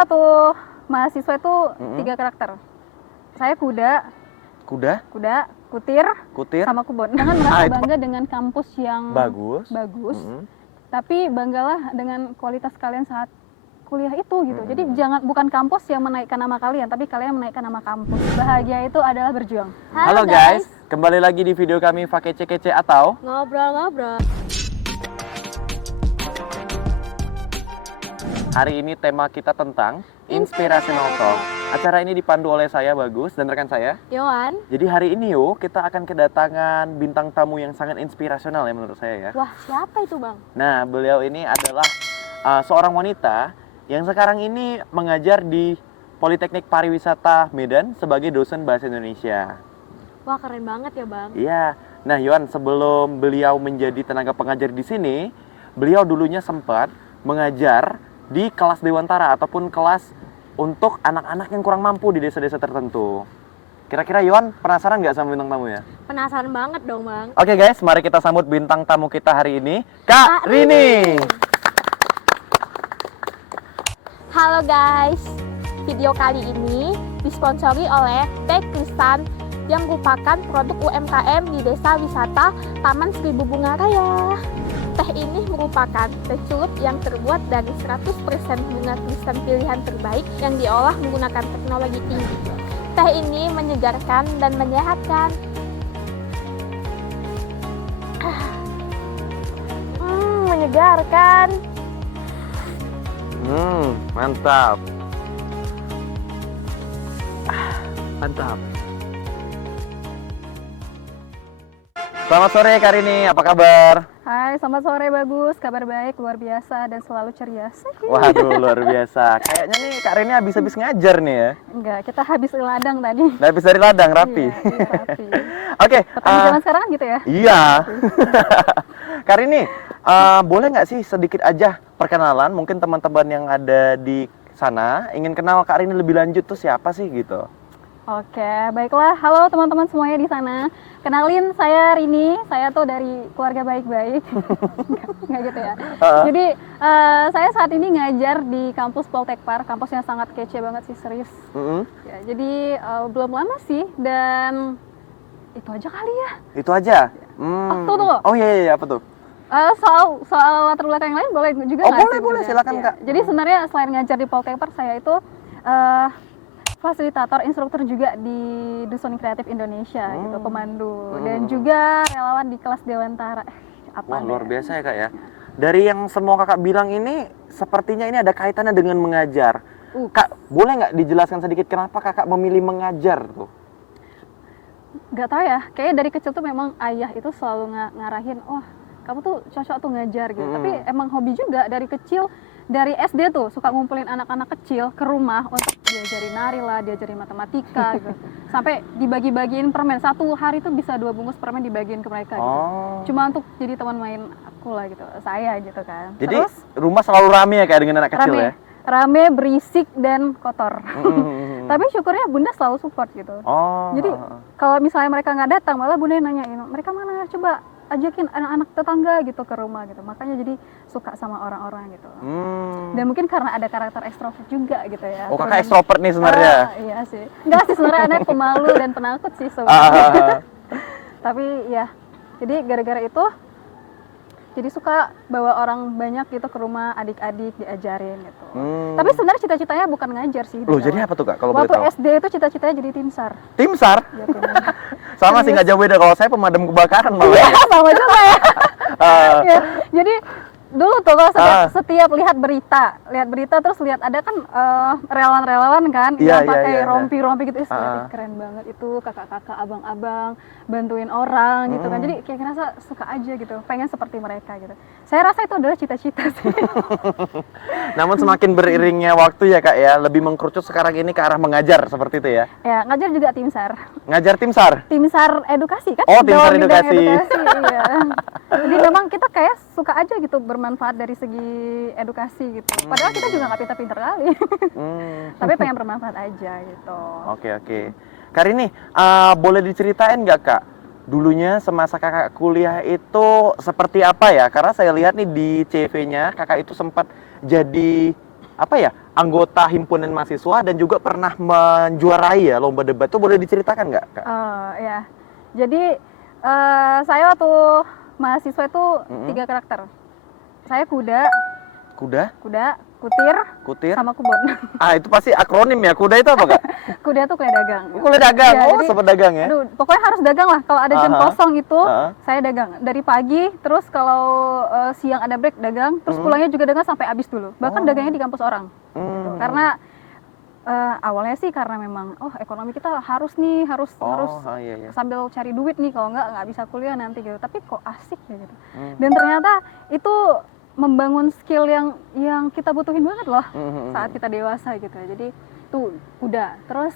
kita tuh mahasiswa itu 3 karakter. Saya kuda, kutir, sama kubon. Jangan merasa bangga dengan kampus yang bagus. Tapi banggalah dengan kualitas kalian saat kuliah itu gitu. Jadi bukan kampus yang menaikkan nama kalian, tapi kalian menaikkan nama kampus. Bahagia itu adalah berjuang. Halo guys, kembali lagi di video kami Fakece-Kece atau Ngobrol-ngobrol. hari ini tema kita tentang Inspirational Talk. Acara ini dipandu oleh saya Bagus dan rekan saya Yohan. Jadi hari ini kita akan kedatangan bintang tamu yang sangat inspirasional ya menurut saya ya. Wah, siapa itu Bang? Nah, beliau ini adalah seorang wanita yang sekarang ini mengajar di Politeknik Pariwisata Medan sebagai dosen bahasa Indonesia. Wah, keren banget ya Bang. Iya. Nah, Yohan, sebelum beliau menjadi tenaga pengajar di sini, beliau dulunya sempat mengajar di kelas Dewantara ataupun kelas untuk anak-anak yang kurang mampu di desa-desa tertentu. Kira-kira Yohan penasaran nggak sama bintang tamu ya? Penasaran banget dong Bang. Oke guys, mari kita sambut bintang tamu kita hari ini, Kak Rini. Halo guys, video kali ini disponsori oleh Teh Kristan yang merupakan produk UMKM di Desa Wisata Taman Seribu Bunga Raya. Teh ini merupakan teh celup yang terbuat dari 100% bunga kristal pilihan terbaik yang diolah menggunakan teknologi tinggi. Teh ini menyegarkan dan menyehatkan. Menyegarkan. Mantap. Mantap. Selamat sore Kak Rini, apa kabar? Hai, selamat sore Bagus. Kabar baik, luar biasa dan selalu ceria. Waduh, luar biasa. Kayaknya nih Kak Rini habis-habis ngajar nih ya. Enggak, kita habis di ladang tadi. Habis dari ladang, rapi. Iya, rapi. Oke. Petani zaman sekarang kan gitu ya? Iya. Kak Rini, boleh nggak sih sedikit aja perkenalan? Mungkin teman-teman yang ada di sana ingin kenal Kak Rini lebih lanjut tuh siapa sih gitu? Oke, baiklah. Halo teman-teman semuanya di sana. Kenalin, saya Rini. Saya tuh dari keluarga baik-baik. Nggak gitu ya. Jadi saya saat ini ngajar di kampus Poltekpar, kampus yang sangat kece banget sih, serius. Ya, jadi belum lama sih, dan itu aja kali ya. Itu aja? Tunggu. Oh iya, apa tuh? Soal latar belakang yang lain boleh juga nggak sih? Boleh, silakan ya. Kak. Jadi sebenarnya selain ngajar di Poltekpar, saya itu fasilitator, instruktur juga di Dusun Kreatif Indonesia gitu, pemandu, dan juga relawan di kelas Dewantara. Wah, luar biasa ya Kak ya. Dari yang semua Kakak bilang ini, sepertinya ini ada kaitannya dengan mengajar. Kak, boleh nggak dijelaskan sedikit kenapa Kakak memilih mengajar tuh? Gak tau ya, kayaknya dari kecil tuh memang ayah itu selalu ngarahin, wah kamu tuh cocok tuh ngajar gitu. Tapi emang hobi juga dari kecil. Dari SD tuh suka ngumpulin anak-anak kecil ke rumah untuk diajarin nari lah, diajarin matematika gitu. Sampai dibagi-bagiin permen. Satu hari tuh bisa 2 bungkus permen dibagiin ke mereka gitu. Cuma untuk jadi teman main aku lah gitu, saya gitu kan. Jadi terus rumah selalu rame ya kayak dengan anak kecil ya? Rame, berisik, dan kotor. Tapi syukurnya bunda selalu support gitu. Jadi kalau misalnya mereka nggak datang, malah bunda nanyain, mereka mana, coba ajakin anak-anak tetangga gitu ke rumah gitu. Makanya jadi suka sama orang-orang gitu. Dan mungkin karena ada karakter ekstrovert juga gitu ya. Oh, Kakak ekstrovert nih sebenarnya? Iya sih. Enggak sih, sebenarnya anaknya pemalu dan penakut sih sebenarnya. Tapi ya, jadi gara-gara itu jadi suka bawa orang banyak gitu ke rumah, adik-adik diajarin gitu. Tapi sebenarnya cita-citanya bukan ngajar sih. Loh, jadi apa tuh Kak kalau boleh waktu tahu? SD itu cita-citanya jadi tim SAR. Tim SAR? Ya, sama sih, nggak jauh beda. Kalau saya pemadam kebakaran malah. Iya, sama juga ya. Ya, jadi dulu tuh kalau setiap lihat berita terus lihat ada kan relawan-relawan kan yang pakai rompi-rompi gitu, keren banget itu, kakak-kakak, abang-abang bantuin orang gitu kan. Jadi kayak ngerasa suka aja gitu, pengen seperti mereka gitu. Saya rasa itu adalah cita-cita sih. Namun semakin beriringnya waktu ya Kak ya, lebih mengkerucut sekarang ini ke arah mengajar seperti itu ya? Ya, ngajar juga tim SAR. Ngajar tim SAR? Tim SAR edukasi kan? Oh, tim SAR edukasi. Iya. Jadi memang kita kayak suka aja gitu bermanfaat dari segi edukasi gitu. Padahal kita juga nggak pinter-pinter kali. Tapi pengen bermanfaat aja gitu. Oke. Kak Rini, boleh diceritain nggak Kak? Dulunya semasa Kakak kuliah itu seperti apa ya? Karena saya lihat nih di CV-nya Kakak itu sempat jadi apa ya, anggota himpunan mahasiswa dan juga pernah menjuarai ya lomba debat. Itu boleh diceritakan nggak, Kak? Ya. Jadi saya waktu mahasiswa itu 3 karakter. Saya kuda, Kuda, kutir, sama kubon. itu pasti akronim ya. Kuda itu apa, Kak? Kuda tuh kuliah dagang. Kuliah dagang. Ya, Oh, jadi, sempat dagang ya. Aduh, pokoknya harus dagang lah. Kalau ada jam kosong itu, saya dagang. Dari pagi, terus kalau siang ada break dagang, terus pulangnya juga dagang sampai habis dulu. Bahkan dagangnya di kampus orang. Gitu. Karena awalnya sih karena memang ekonomi kita harus Iya. sambil cari duit nih, kalau nggak bisa kuliah nanti gitu. Tapi kok asik ya gitu. Dan ternyata itu membangun skill yang kita butuhin banget loh saat kita dewasa gitu. Jadi tuh kuda, terus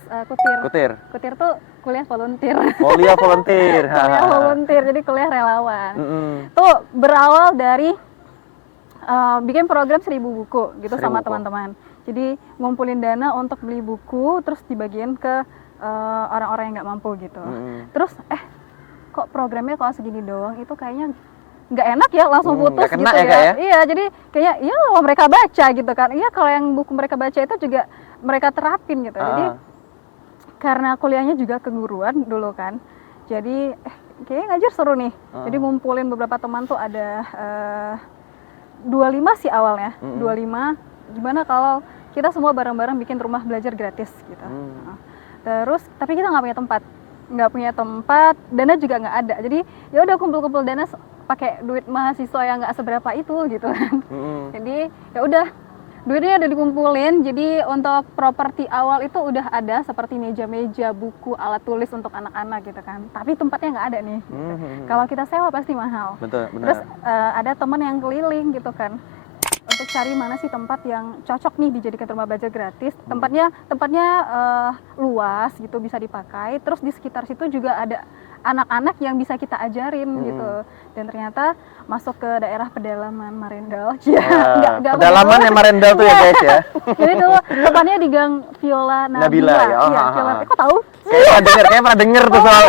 kutir tuh kuliah volunteer. Kuliah volunteer. Kuliah volunteer, jadi kuliah relawan. Tuh berawal dari bikin program 1000 buku gitu 1000 sama buku. teman-teman. Jadi ngumpulin dana untuk beli buku, terus dibagiin ke orang-orang yang nggak mampu gitu. Terus kok programnya kalau segini doang, itu kayaknya nggak enak ya, langsung putus nggak kena gitu ya, Kak, ya? Iya, jadi kayaknya iya kalau mereka baca gitu kan. Iya, kalau yang buku mereka baca itu juga mereka terapin gitu. Jadi karena kuliahnya juga keguruan dulu kan. Jadi kayaknya ngajar seru nih. Jadi ngumpulin beberapa teman tuh ada 25 sih awalnya. 25. Gimana kalau kita semua bareng-bareng bikin rumah belajar gratis gitu. Terus tapi kita nggak punya tempat, dana juga nggak ada. Jadi ya udah kumpul-kumpul dana pakai duit mahasiswa yang nggak seberapa itu gitu kan. Jadi ya udah duitnya udah dikumpulin. Jadi untuk properti awal itu udah ada seperti meja-meja, buku, alat tulis untuk anak-anak gitu kan. Tapi tempatnya nggak ada nih. Kalau kita sewa pasti mahal. Betul, benar. Terus ada teman yang keliling gitu kan, untuk cari mana sih tempat yang cocok nih dijadikan rumah belajar gratis. Tempatnya luas gitu, bisa dipakai. Terus di sekitar situ juga ada anak-anak yang bisa kita ajarin gitu. Dan ternyata masuk ke daerah pedalaman Marendal. Pedalaman yang Marendal tuh ya guys ya. Jadi dulu tempatnya di Gang Viola Nabila. ya. Iya, Viola. Kok tahu? Kayaknya pernah denger tuh soal.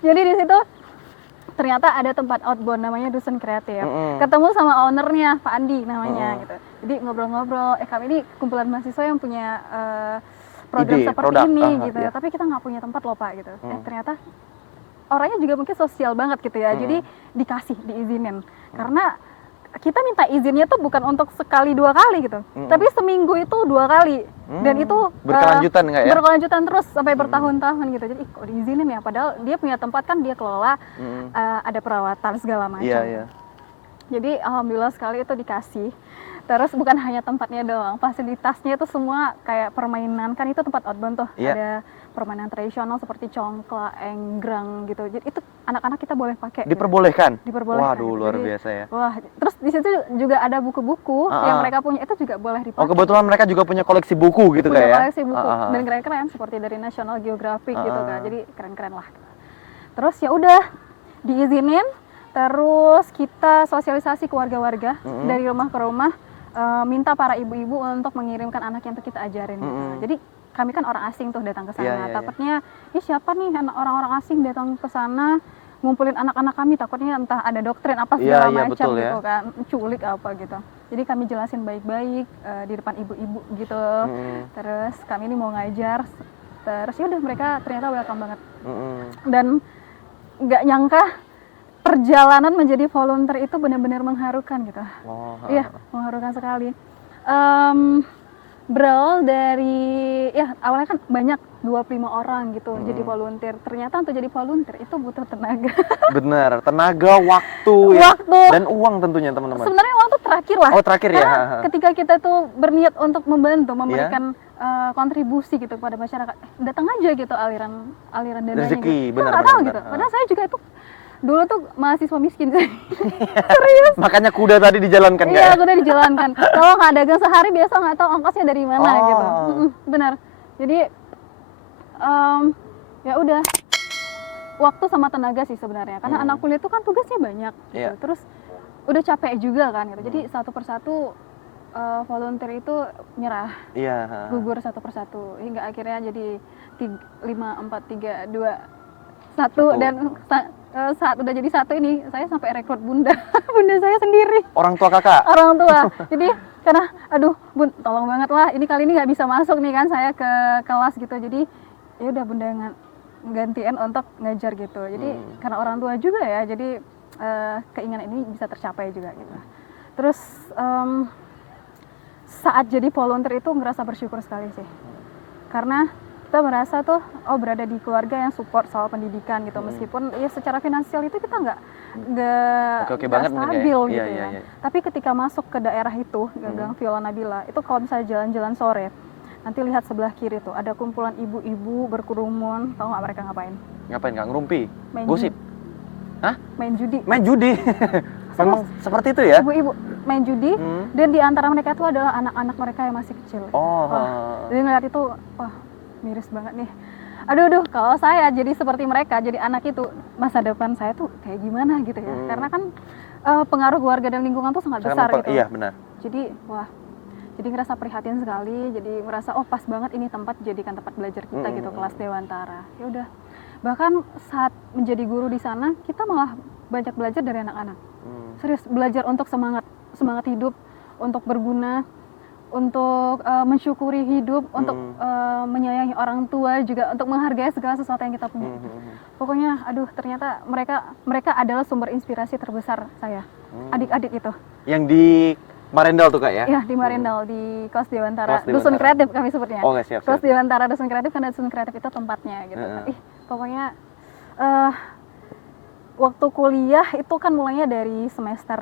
Jadi di situ ternyata ada tempat outbound namanya Dusun Kreatif. Ketemu sama ownernya, Pak Andi namanya gitu. Jadi ngobrol-ngobrol, kami ini kumpulan mahasiswa yang punya program seperti ini gitu. Iya. Tapi kita nggak punya tempat loh Pak gitu. Ternyata orangnya juga mungkin sosial banget gitu ya. Jadi diizinin. Karena kita minta izinnya tuh bukan untuk sekali 2 kali gitu. Tapi seminggu itu 2 kali. Dan itu berkelanjutan nggak ya? Berkelanjutan terus sampai bertahun-tahun gitu. Jadi kok diizinin ya, padahal dia punya tempat kan, dia kelola, ada perawatan segala macam. Iya. Jadi alhamdulillah sekali itu dikasih. Terus bukan hanya tempatnya doang, fasilitasnya itu semua kayak permainan, kan itu tempat outbound tuh. Iya. Ada permainan tradisional seperti congklak, enggrang gitu. Jadi itu anak-anak kita boleh pakai. Diperbolehkan? Diperbolehkan. Waduh, luar Jadi, biasa ya. Wah, terus di situ juga ada buku-buku yang mereka punya, itu juga boleh dipakai. Oh, kebetulan mereka juga punya koleksi buku gitu punya kayak ya? koleksi buku dan keren-keren seperti dari National Geographic gitu kan. Jadi keren-keren lah. Terus ya udah diizinin, terus kita sosialisasi ke warga-warga dari rumah ke rumah, minta para ibu-ibu untuk mengirimkan anak yang kita ajarin gitu. Jadi kami kan orang asing tuh datang ke sana. Iya. Takutnya, ini siapa nih orang-orang asing datang ke sana ngumpulin anak-anak kami, takutnya entah ada doktrin apa segala macam betul, gitu ya. kan, culik apa gitu. Jadi kami jelasin baik-baik di depan ibu-ibu gitu. Terus kami ini mau ngajar. Terus yaudah mereka ternyata welcome banget. Dan nggak nyangka perjalanan menjadi volunteer itu benar-benar mengharukan gitu. Iya, mengharukan sekali. Berawal dari, ya awalnya kan banyak 25 orang gitu jadi volunteer. Ternyata untuk jadi volunteer itu butuh tenaga. Bener, tenaga, waktu ya. Dan uang tentunya teman-teman. Sebenarnya uang tuh terakhir lah. Oh, terakhir ya. Karena ketika kita tuh berniat untuk membantu, memberikan kontribusi gitu kepada masyarakat, datang aja gitu aliran dananya Rezeki, gitu. benar, Nggak tahu benar. gitu. Padahal saya juga itu dulu tuh mahasiswa miskin. Serius. Makanya kuda tadi dijalankan Iya, nggak ya? udah dijalankan. Kalau nggak dagang sehari biasa nggak tahu ongkosnya dari mana gitu. Benar. Jadi ya udah, waktu sama tenaga sih sebenarnya. Karena anak kuliah itu kan tugasnya banyak. Gitu. Iya. Terus udah capek juga kan. Gitu. Jadi satu persatu volunteer itu nyerah, Iya. gugur satu persatu hingga akhirnya jadi 5, 4, 3, 2, Satu. Dan saat udah jadi satu ini, saya sampai rekrut bunda. Bunda saya sendiri. Orang tua kakak? Orang tua. Jadi karena aduh bun, tolong banget lah, ini kali ini nggak bisa masuk nih kan saya ke kelas gitu. Jadi ya udah bunda gantiin untuk ngajar gitu. Jadi karena orang tua juga ya, jadi keinginan ini bisa tercapai juga gitu. Terus saat jadi volunteer itu ngerasa bersyukur sekali sih. Karena kita merasa tuh berada di keluarga yang support soal pendidikan gitu. Meskipun ya secara finansial itu kita nggak Oke banget stabil ya. gitu Iya, ya. iya. Tapi ketika masuk ke daerah itu, Gang Viola Nabila, itu kalau misalnya jalan-jalan sore, nanti lihat sebelah kiri tuh ada kumpulan ibu-ibu berkerumun. Tahu nggak mereka ngapain? Ngapain nggak ngerumpi? Main Gosip? judi. Hah? Main judi. Main judi? Memang seperti itu ya? Ibu-ibu main judi, dan di antara mereka itu adalah anak-anak mereka yang masih kecil. Jadi ngeliat itu, wah miris banget nih. Aduh, kalau saya jadi seperti mereka, jadi anak itu, masa depan saya tuh kayak gimana gitu ya. Karena kan pengaruh keluarga dan lingkungan tuh sangat besar gitu. Iya, benar. Jadi, wah, jadi ngerasa prihatin sekali, jadi merasa pas banget ini tempat jadikan tempat belajar kita gitu, kelas Dewantara. Ya udah. Bahkan saat menjadi guru di sana, kita malah banyak belajar dari anak-anak. Serius, belajar untuk semangat hidup, untuk berguna, untuk mensyukuri hidup, untuk menyayangi orang tua juga, untuk menghargai segala sesuatu yang kita punya. Pokoknya, aduh, ternyata mereka adalah sumber inspirasi terbesar saya, adik-adik itu. Yang di Marendal tuh kak ya? Iya, di Marendal, di Kelas Dewantara, Kelas Dusun Dewantara. Kreatif kami sebutnya. Oh nggak, siap. Kelas Dewantara Dusun Kreatif, karena Dusun Kreatif itu tempatnya gitu. Pokoknya waktu kuliah itu kan mulainya dari semester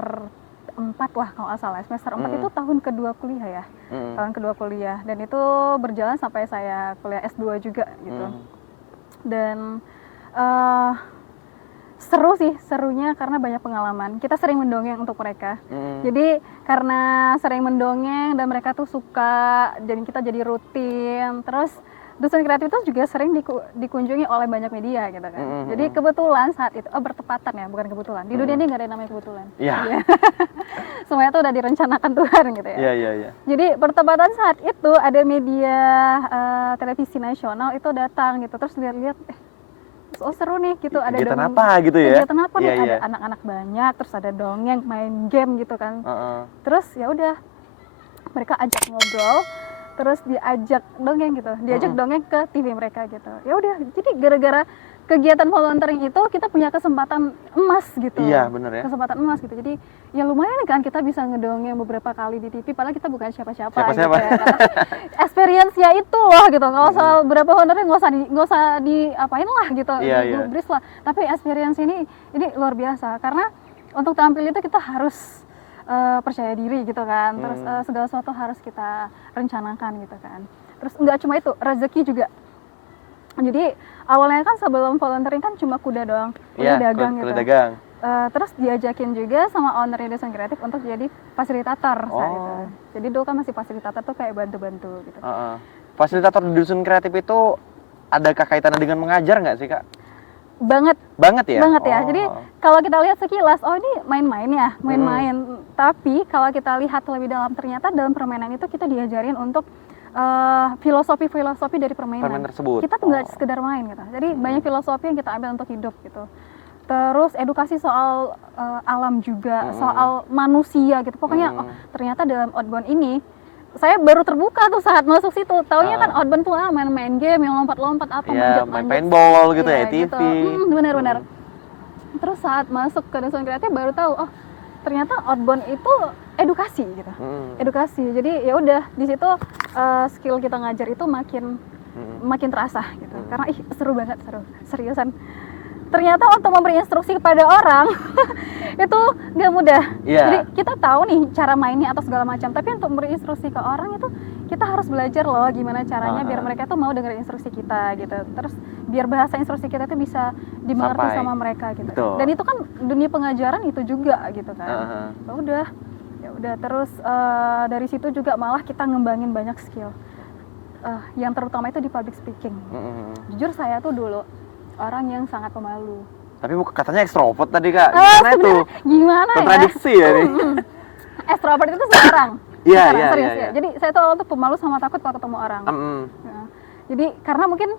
4 lah kalau nggak salah. Semester 4 itu tahun kedua kuliah ya. Tahun kedua kuliah, dan itu berjalan sampai saya kuliah S2 juga gitu. Dan serunya karena banyak pengalaman. Kita sering mendongeng untuk mereka. Jadi karena sering mendongeng dan mereka tuh suka, dan kita jadi rutin. Terus Dusun Kreatif itu juga sering dikunjungi oleh banyak media gitu kan. Jadi kebetulan saat itu, bertepatan ya, bukan kebetulan. Di dunia ini nggak ada yang namanya kebetulan. Iya. Semuanya tuh udah direncanakan Tuhan gitu ya. Iya. Jadi bertepatan saat itu ada media televisi nasional itu datang gitu. Terus lihat-lihat, seru nih gitu. Ada kegiatan dongeng, apa gitu ya? Kegiatan apa nih? Iya. Ada anak-anak banyak, terus ada dongeng, main game gitu kan. Terus ya udah, mereka ajak ngobrol, terus diajak dongeng gitu, dongeng ke TV mereka gitu. Ya udah, jadi gara-gara kegiatan volunteering itu kita punya kesempatan emas gitu. Iya, benar ya. Kesempatan emas gitu. Jadi ya lumayan kan kita bisa ngedongeng beberapa kali di TV, padahal kita bukan siapa-siapa gitu ya. Experience-nya itu loh gitu. Nggak usah berapa volunteering, nggak usah diapain lah gitu, digubris lah. Tapi experience ini luar biasa, karena untuk tampil itu kita harus percaya diri gitu kan. Terus segala sesuatu harus kita rencanakan gitu kan. Terus nggak cuma itu, rezeki juga. Jadi awalnya kan sebelum volunteering kan cuma kuda doang, kuda dagang gitu. Dagang. Terus diajakin juga sama owner Dusun Kreatif untuk jadi fasilitator saat itu. Jadi dulu kan masih fasilitator tuh kayak bantu-bantu gitu. Fasilitator di Dusun Kreatif itu adakah kaitannya dengan mengajar nggak sih kak? Banget ya. Jadi kalau kita lihat sekilas, ini main-main ya, main-main. Tapi kalau kita lihat lebih dalam, ternyata dalam permainan itu kita diajarin untuk filosofi dari permainan tersebut. Kita tuh nggak sekedar main gitu. Jadi banyak filosofi yang kita ambil untuk hidup gitu. Terus edukasi soal alam juga, soal manusia gitu. Pokoknya ternyata dalam outbound ini saya baru terbuka tuh saat masuk situ. Taunya kan outbound tuh main-main game yang lompat-lompat apa, manjat main paintball gitu ya, TV. Gitu. Benar-benar. Terus saat masuk ke Dusun Kreatif baru tahu, ternyata outbound itu edukasi gitu. Edukasi. Jadi ya udah di situ skill kita ngajar itu makin terasa gitu. Karena seru banget, seriusan. Ternyata untuk memberi instruksi kepada orang itu nggak mudah. Jadi kita tahu nih cara mainnya atau segala macam, tapi untuk memberi instruksi ke orang itu kita harus belajar loh gimana caranya biar mereka tuh mau dengar instruksi kita gitu. Terus biar bahasa instruksi kita tuh bisa dimengerti sama mereka gitu. Betul. Dan itu kan dunia pengajaran itu juga gitu kan. Ya udah terus dari situ juga malah kita ngembangin banyak skill. Yang terutama itu di public speaking. Jujur saya tuh dulu orang yang sangat pemalu. Tapi katanya ekstrovert tadi kak. Gimana itu? Gimana ya? Kontradiksi ya nih. Ekstrovert itu sekarang. Iya. Jadi saya tuh awal tuh pemalu sama takut kalau ketemu orang. Jadi karena mungkin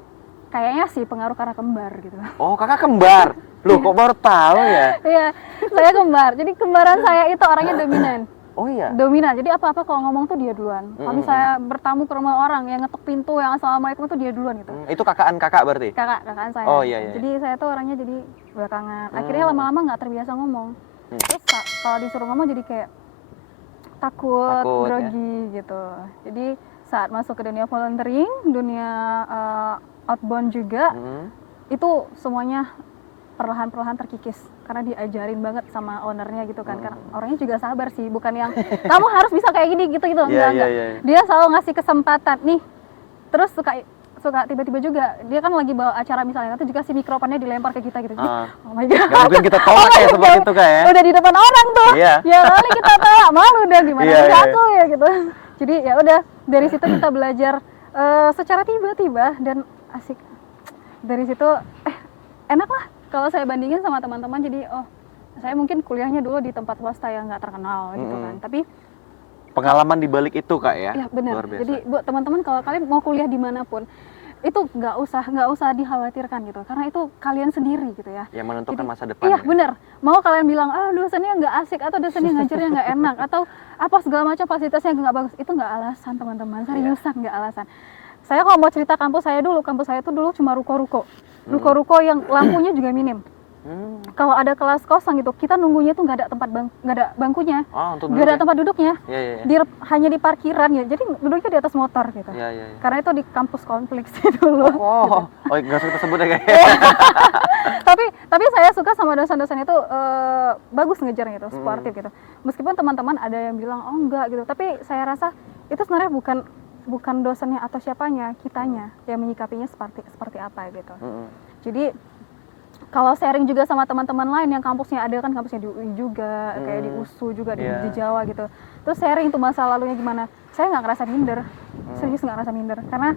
kayaknya sih pengaruh karena kembar gitu. Oh, kakak kembar. Loh, kok baru tahu ya? Iya, saya kembar. Jadi kembaran saya itu orangnya dominan. Oh iya. Dominan. Jadi apa-apa kalau ngomong tuh dia duluan. Kalau misalnya bertamu ke rumah orang yang ngetok pintu yang assalamualaikum tuh dia duluan gitu. Itu kakaan kakak berarti? Kakaan saya. Oh iya. Jadi saya tuh orangnya jadi belakangan. Akhirnya lama-lama nggak terbiasa ngomong. Terus kalau disuruh ngomong jadi kayak takut grogi gitu. Jadi saat masuk ke dunia volunteering, dunia outbound juga, itu semuanya perlahan-perlahan terkikis karena diajarin banget sama ownernya gitu kan. Karena orangnya juga sabar sih, bukan yang kamu harus bisa kayak gini gitu enggak. Dia selalu ngasih kesempatan nih. Terus suka tiba-tiba juga dia kan lagi bawa acara misalnya itu juga si mikrofonnya dilempar ke kita gitu. Jadi, oh my god. Gak mungkin kita tolak ya seperti itu kan ya. Udah di depan orang tuh. Iya. Ya kali kita tolak, malu udah gimana juga aku ya gitu. Jadi ya udah dari situ kita belajar secara tiba-tiba dan asik. Dari situ enak lah kalau saya bandingin sama teman-teman. Jadi saya mungkin kuliahnya dulu di tempat swasta yang nggak terkenal gitu kan. Tapi pengalaman di balik itu kak ya? Iya benar. Luar biasa. Jadi buat teman-teman kalau kalian mau kuliah dimanapun itu nggak usah dikhawatirkan gitu karena itu kalian sendiri gitu ya. Yang menentukan Jadi, masa depan. Iya ya? benar. Mau kalian bilang dosennya nggak asik atau dosennya ngajarnya nggak enak atau apa segala macam fasilitasnya nggak bagus, itu nggak alasan teman-teman. Seriusan nggak alasan. Saya kalau mau cerita kampus saya itu dulu cuma ruko-ruko yang lampunya juga minim. Kalau ada kelas kosong gitu, kita nunggunya tuh nggak ada bangkunya, nggak ada tempat duduknya, hanya di parkiran ya. Jadi duduknya di atas motor gitu. Karena itu di kampus kompleks dulu. Nggak usah kita sebut ya kayak. tapi saya suka sama dosen-dosen itu bagus ngejarnya gitu, sportif gitu. Meskipun teman-teman ada yang bilang enggak gitu, tapi saya rasa itu sebenarnya bukan dosennya atau siapanya, kitanya yang menyikapinya seperti apa gitu. Jadi kalau sharing juga sama teman-teman lain yang kampusnya ada kan kampusnya di UI juga, kayak di USU juga di Jawa gitu. Terus sharing tuh masa lalunya gimana. Saya nggak ngerasa minder, serius nggak ngerasa minder karena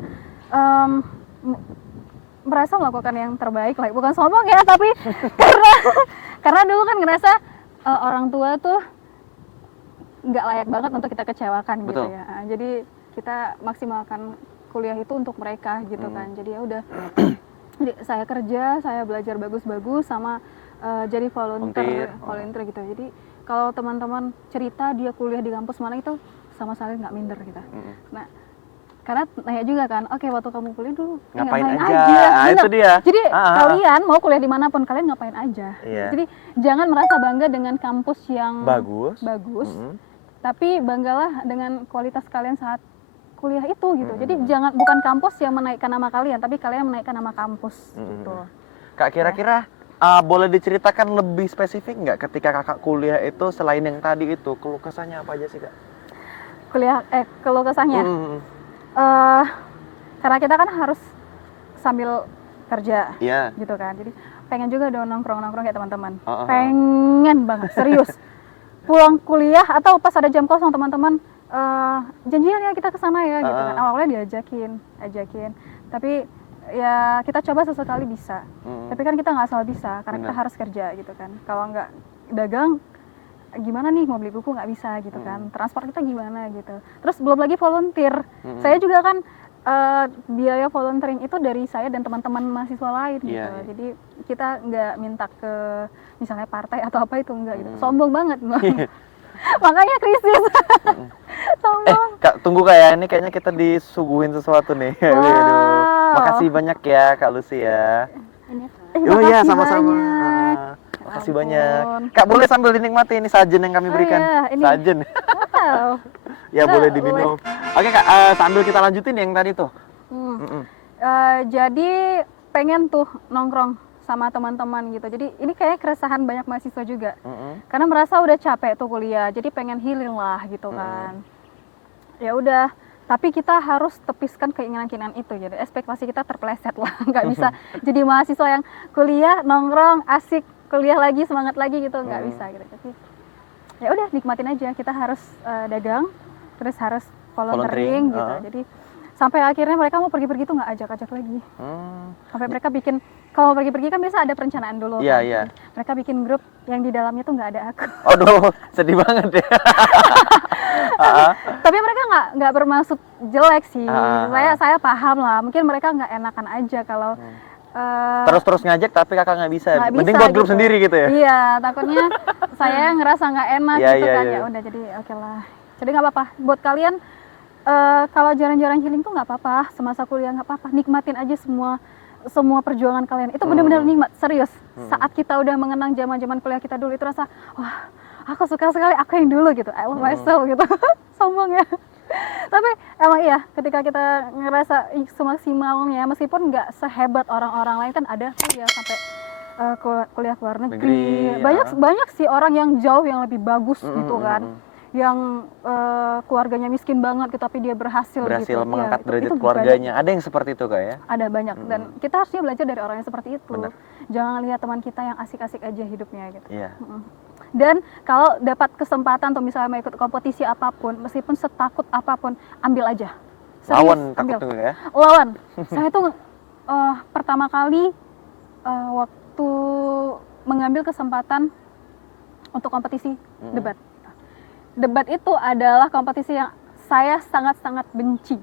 merasa melakukan yang terbaik lah. Bukan sombong ya, tapi karena dulu kan ngerasa orang tua tuh nggak layak banget untuk kita kecewakan gitu ya. Jadi kita maksimalkan kuliah itu untuk mereka gitu kan. Jadi ya udah. Jadi saya kerja, saya belajar bagus-bagus sama jadi volunteer gitu. Jadi kalau teman-teman cerita dia kuliah di kampus mana itu sama sekali nggak minder kita. Nah, karena nanya juga kan, oke waktu kamu kuliah dulu ngapain aja. Itu dia. Jadi kalian mau kuliah dimanapun kalian ngapain aja. Jadi jangan merasa bangga dengan kampus yang bagus, tapi banggalah dengan kualitas kalian saat kuliah itu gitu. Jadi bukan kampus yang menaikkan nama kalian, tapi kalian yang menaikkan nama kampus gitu. Kak kira-kira boleh diceritakan lebih spesifik nggak ketika kakak kuliah itu selain yang tadi itu keluh kesahnya apa aja sih kak? Keluh kesahnya. Karena kita kan harus sambil kerja, gitu kan. Jadi pengen juga dong nongkrong kayak teman-teman. Pengen banget, serius. Pulang kuliah atau pas ada jam kosong teman-teman janjian ya kita kesana ya gitu kan. Awalnya ajakin tapi ya kita coba sesekali bisa. Tapi kan kita nggak selalu bisa karena kita harus kerja gitu kan. Kalau nggak dagang gimana nih mau beli buku nggak bisa gitu kan. Transport kita gimana gitu. Terus belum lagi volunteer. Saya juga kan biaya volunteering itu dari saya dan teman-teman mahasiswa lain gitu. Jadi kita nggak minta ke misalnya partai atau apa itu enggak gitu. Sombong banget. Makanya krisis. Sombong. Kak, tunggu Kak ya, ini kayaknya kita disuguhin sesuatu nih. Makasih banyak ya Kak Lucy ya. Oh iya, sama-sama. Makasih banyak. Kak, boleh sambil dinikmati ini sajen yang kami berikan. Sajen. Ya boleh diminum. Oke Kak, sambil kita lanjutin yang tadi tuh. Jadi pengen tuh nongkrong sama teman-teman gitu. Jadi ini kayak keresahan banyak mahasiswa juga. Karena merasa udah capek tuh kuliah, jadi pengen healing lah gitu kan. Ya udah, tapi kita harus tepiskan keinginan-keinginan itu. Jadi ekspektasi kita terpeleset lah, nggak bisa jadi mahasiswa yang kuliah nongkrong asik, kuliah lagi semangat lagi gitu, nggak bisa gitu. Tapi ya udah nikmatin aja. Kita harus dagang, terus harus volunteering gitu. Jadi Sampai akhirnya mereka mau pergi-pergi tuh nggak ajak-ajak lagi. Sampai mereka bikin, kalau pergi-pergi kan biasa ada perencanaan dulu. Iya, kan. iya. Mereka bikin grup yang di dalamnya tuh nggak ada aku. Aduh, sedih banget ya. Tapi mereka nggak bermaksud jelek sih. Ah. Saya paham lah. Mungkin mereka nggak enakan aja kalau Terus ngajak tapi kakak nggak bisa. nggak Mending bisa buat grup gitu. sendiri gitu ya. Iya, takutnya saya ngerasa nggak enak Iya, gitu iya, kan. iya. Ya udah, jadi oke lah. Jadi nggak apa-apa. Buat kalian kalau jarang-jarang healing tuh nggak apa-apa. Semasa kuliah nggak apa-apa. Nikmatin aja semua perjuangan kalian. Itu benar-benar nikmat, serius. Saat kita udah mengenang zaman-zaman kuliah kita dulu, itu rasa wah, aku suka sekali aku yang dulu gitu. I love myself gitu. Sombong ya. Tapi emang iya, ketika kita ngerasa semaksimalnya, meskipun nggak sehebat orang-orang lain, kan ada tuh ya sampai kuliah ke luar negeri. Banyak sih orang yang jauh yang lebih bagus gitu kan. Yang keluarganya miskin banget gitu, tapi dia berhasil gitu. mengangkat Ya, derajat itu keluarganya. Ada yang seperti itu kak ya? ada banyak, dan kita harusnya belajar dari orang yang seperti itu. Benar. Jangan lihat teman kita yang asik-asik aja hidupnya gitu. Iya. Dan kalau dapat kesempatan atau misalnya mau ikut kompetisi apapun, meskipun setakut apapun, ambil aja. Serius, Lawan ambil. takut tuh ya? Lawan. Saya tuh pertama kali waktu mengambil kesempatan untuk kompetisi debat. Debat itu adalah kompetisi yang saya sangat-sangat benci.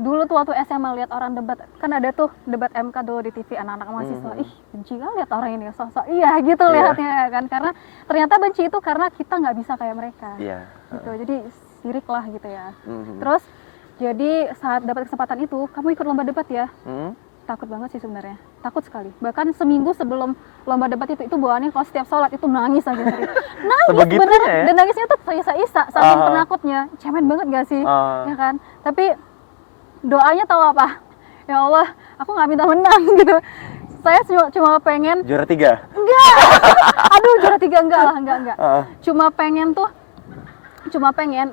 Dulu tuh waktu SMA lihat orang debat, kan ada tuh debat MK dulu di TV anak-anak mahasiswa. Ih, benci kan lihat orang ini sosok. Iya gitu lihatnya kan, karena ternyata benci itu karena kita nggak bisa kayak mereka. Iya. Gitu. Jadi sirik lah gitu ya. Terus jadi saat dapat kesempatan itu, kamu ikut lomba debat ya. Takut banget sih sebenarnya, takut sekali. Bahkan seminggu sebelum lomba debat itu bawaannya kalau setiap sholat itu nangis aja serius. Nangis Sebegitunya bener, ya? dan nangisnya tuh isa-isa, saking penakutnya. Cemen banget gak sih? Ya kan? Tapi doanya tahu apa? Ya Allah, aku nggak minta menang gitu. Saya cuma pengen Juara 3? enggak. Aduh, juara 3 enggak lah, enggak. Cuma pengen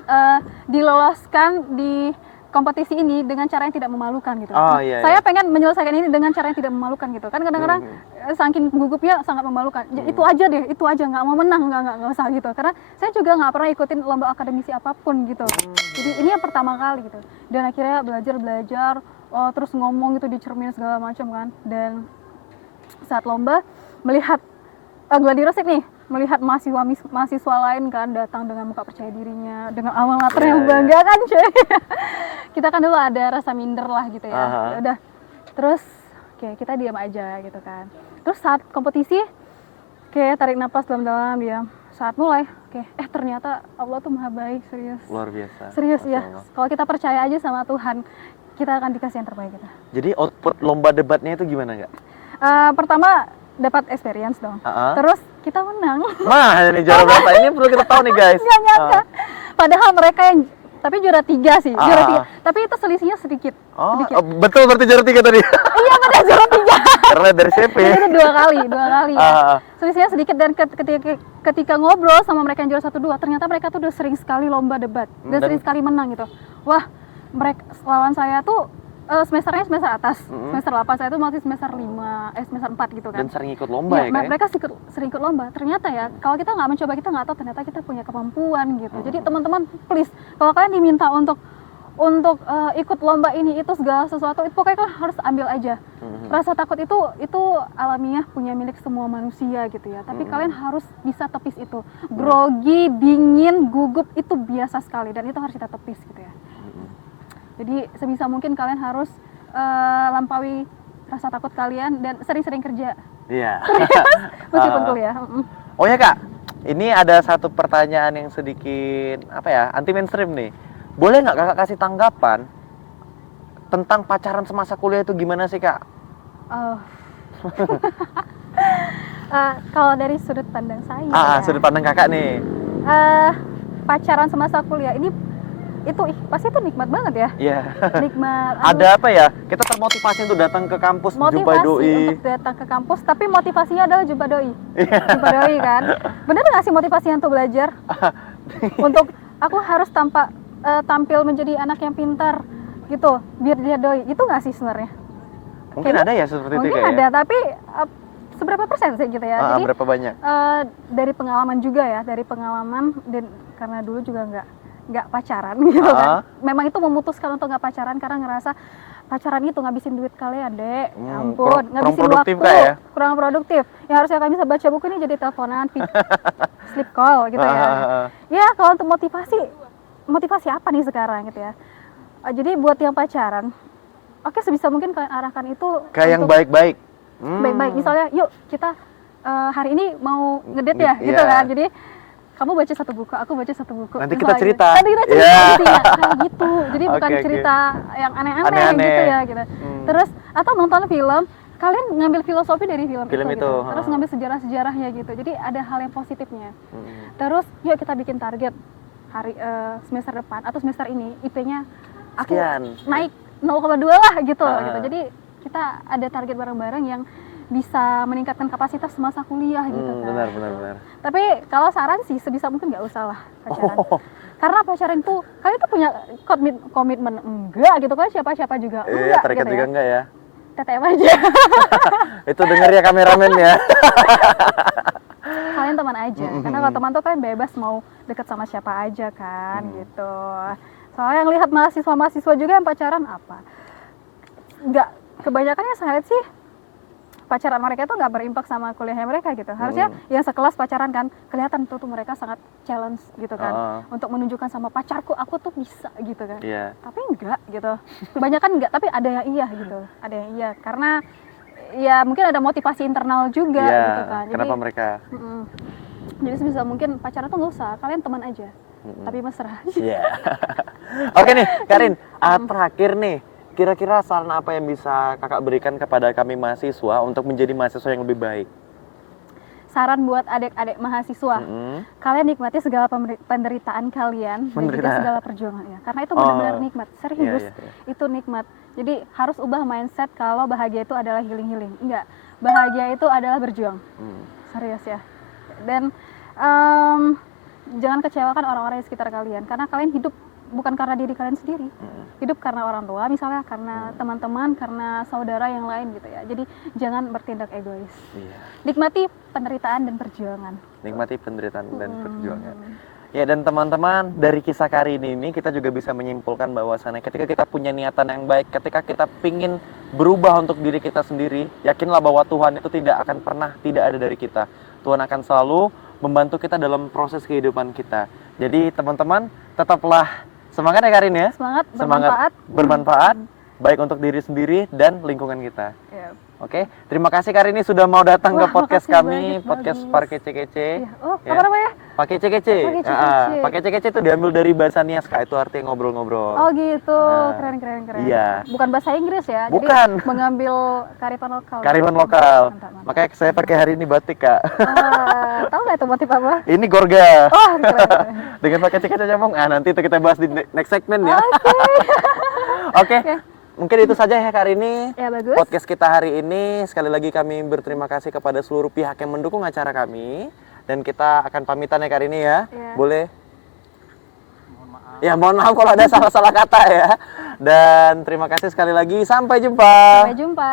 diloloskan di kompetisi ini dengan cara yang tidak memalukan gitu. Iya, Saya pengen menyelesaikan ini dengan cara yang tidak memalukan gitu. Kan kadang-kadang saking gugupnya sangat memalukan. Itu aja deh, itu aja, nggak mau menang, nggak usah gitu. Karena saya juga nggak pernah ikutin lomba akademisi apapun gitu. Jadi ini yang pertama kali gitu. Dan akhirnya belajar, terus ngomong gitu di cermin segala macam kan. Dan saat lomba melihat gladi resik nih, melihat mahasiswa lain kan datang dengan muka percaya dirinya, dengan alma mater yang bangga kan cuy. Kita kan dulu ada rasa minder lah gitu ya. Ya udah, terus oke, kita diam aja gitu kan. Terus saat kompetisi, oke, tarik napas dalam-dalam, diam. Saat mulai, oke, ternyata Allah tuh maha baik, serius. Luar biasa. Serius Masya ya. Allah. Kalau kita percaya aja sama Tuhan, kita akan dikasih yang terbaik kita. Jadi output lomba debatnya itu gimana kak? Pertama dapat experience dong. Terus kita menang. Nah, ini juara berapa? Ini perlu kita tahu nih guys. Nggak nyangka. Padahal mereka yang tapi juara 3 sih, juara 3. Tapi itu selisihnya sedikit. Betul berarti juara 3 tadi. Iya benar, juara 3. Karena dari CP. Jadi itu dua kali ya. Selisihnya sedikit, dan ketika ngobrol sama mereka yang juara 1, 2, ternyata mereka tuh udah sering sekali lomba debat dan sering sekali menang gitu. Wah, mereka lawan saya tuh semesternya semester atas, semester 8, saya tuh masih semester 4 gitu kan. Dan sering ikut lomba ya, kan? Mereka sering ikut lomba. Ternyata ya, kalau kita nggak mencoba, kita nggak tahu ternyata kita punya kemampuan gitu. Jadi teman-teman please, kalau kalian diminta untuk ikut lomba ini itu segala sesuatu, itu pokoknya kalian harus ambil aja. Rasa takut itu alamiah, punya milik semua manusia gitu ya. Tapi kalian harus bisa tepis itu. Grogi, dingin, gugup itu biasa sekali, dan itu harus kita tepis gitu ya. Jadi sebisa mungkin kalian harus lampaui rasa takut kalian dan sering-sering kerja. Iya. Meskipun kuliah. Oh ya kak, ini ada satu pertanyaan yang sedikit anti mainstream nih. Boleh nggak kakak kasih tanggapan tentang pacaran semasa kuliah itu gimana sih kak? Kalau dari sudut pandang saya. Sudut pandang kakak nih. Pacaran semasa kuliah ini pasti itu nikmat banget ya. Iya. Nikmat. Ada apa ya? Kita termotivasi untuk datang ke kampus jumpa doi. Untuk datang ke kampus, tapi motivasinya adalah jumpa doi. Jumpa doi kan. Bener nggak sih motivasinya untuk belajar? Untuk aku harus tampil menjadi anak yang pintar gitu, biar dia doi. Itu nggak sih sebenarnya? Mungkin ada ya seperti itu mungkin kayak. ada, tapi seberapa persen sih gitu ya? Jadi berapa banyak? dari pengalaman juga ya, dan karena dulu juga nggak pacaran gitu Ah. kan. Memang itu memutuskan untuk nggak pacaran karena ngerasa pacaran itu ngabisin duit kalian, Dek. Ya ampun, kurang ngabisin produktif, waktu, Kak, ya? kurang produktif. Yang harusnya kalian bisa baca buku ini jadi teleponan, sleep call gitu ya. Ya, kalau untuk motivasi apa nih sekarang gitu ya. Jadi buat yang pacaran, oke sebisa mungkin kalian arahkan itu Kayak yang untuk baik-baik. baik-baik. Misalnya, yuk kita hari ini mau ngedate ya, gitu Iya. kan. Jadi kamu baca satu buku, aku baca satu buku. Nanti Misalnya kita gitu. cerita. Nanti kita cerita Iya. gitu ya, kayak gitu. Jadi bukan Oke, oke. cerita yang aneh-aneh Aneh-aneh. gitu ya, gitu. Hmm. Terus atau nonton film, kalian ngambil filosofi dari film Film itu, itu, gitu. Terus ha. ngambil sejarah-sejarahnya gitu. Jadi ada hal yang positifnya. Hmm. Terus yuk kita bikin target hari semester depan atau semester ini IP-nya aku Sekian. naik 0,2 lah gitu, Ah. gitu. Jadi kita ada target bareng-bareng yang bisa meningkatkan kapasitas semasa kuliah gitu kan. Benar. Tapi kalau saran sih sebisa mungkin nggak usah lah pacaran. Oh, Karena pacaran tuh kalian tuh punya komitmen enggak gitu kan, siapa-siapa juga iya, enggak terikat gitu juga ya. enggak ya? TTM aja. Itu denger ya kameramen ya. Kalian teman aja. Karena kalau teman tuh kalian bebas mau deket sama siapa aja kan gitu. Soalnya yang lihat mahasiswa juga yang pacaran apa? Nggak, kebanyakan yang saya lihat sih pacaran mereka itu nggak berimpak sama kuliahnya mereka gitu. Harusnya yang sekelas pacaran kan kelihatan tuh mereka sangat challenge gitu kan untuk menunjukkan sama pacarku aku tuh bisa gitu kan. Iya. Tapi enggak gitu. Kebanyakan enggak, tapi ada yang iya gitu. Ada yang iya karena ya mungkin ada motivasi internal juga Iya. gitu kan. Kenapa mereka? Jadi sebisa mungkin pacaran tuh nggak usah, kalian teman aja. Tapi mesra. Iya. Oke nih, Karin, terakhir nih, kira-kira saran apa yang bisa kakak berikan kepada kami mahasiswa untuk menjadi mahasiswa yang lebih baik? Saran buat adik-adik mahasiswa, kalian nikmati segala penderitaan kalian dan juga segala perjuangannya. Karena itu benar-benar nikmat, serius. Iya. Itu nikmat. Jadi harus ubah mindset kalau bahagia itu adalah healing-healing. Enggak, bahagia itu adalah berjuang. Serius ya. Dan jangan kecewakan orang-orang di sekitar kalian, karena kalian hidup bukan karena diri kalian sendiri, hidup karena orang tua misalnya, karena teman-teman, karena saudara yang lain gitu ya. Jadi jangan bertindak egois. Iya. Nikmati penderitaan dan perjuangan. Nikmati penderitaan dan perjuangan. Ya, dan teman-teman, dari kisah Karin ini kita juga bisa menyimpulkan bahwasannya ketika kita punya niatan yang baik, ketika kita pingin berubah untuk diri kita sendiri, yakinlah bahwa Tuhan itu tidak akan pernah tidak ada dari kita. Tuhan akan selalu membantu kita dalam proses kehidupan kita. Jadi teman-teman, tetaplah semangat ya Karin ya. Semangat, Semangat bermanfaat, baik untuk diri sendiri dan lingkungan kita. Ya. Oke, terima kasih Karin ini sudah mau datang Wah, ke podcast makasih kami, banyak, podcast bagus. Par Kece-Kece. Iya. Oh, Ya. apa namanya? Pakai kece-kece. Pakai kece-kece. Pakai kece-kece itu diambil dari bahasa Niaska, itu artinya ngobrol-ngobrol. Oh gitu, Nah, keren. iya. Bukan bahasa Inggris ya? Bukan. Jadi mengambil kearifan lokal. Kearifan lokal. Mantap. Makanya saya pakai hari ini batik, Kak. Tahu nggak itu motif apa? Ini gorga. Oh, keren. Dengan pakai kece-kece nyambung. Nanti itu kita bahas di next segmen ya. Oke. Mungkin itu saja ya hari ini. Ya bagus. Podcast kita hari ini. Sekali lagi kami berterima kasih kepada seluruh pihak yang mendukung acara kami. Dan kita akan pamitan ya hari ini ya. Iya. Boleh? Ya mohon maaf kalau ada salah-salah kata ya. Dan terima kasih sekali lagi. Sampai jumpa. Sampai jumpa.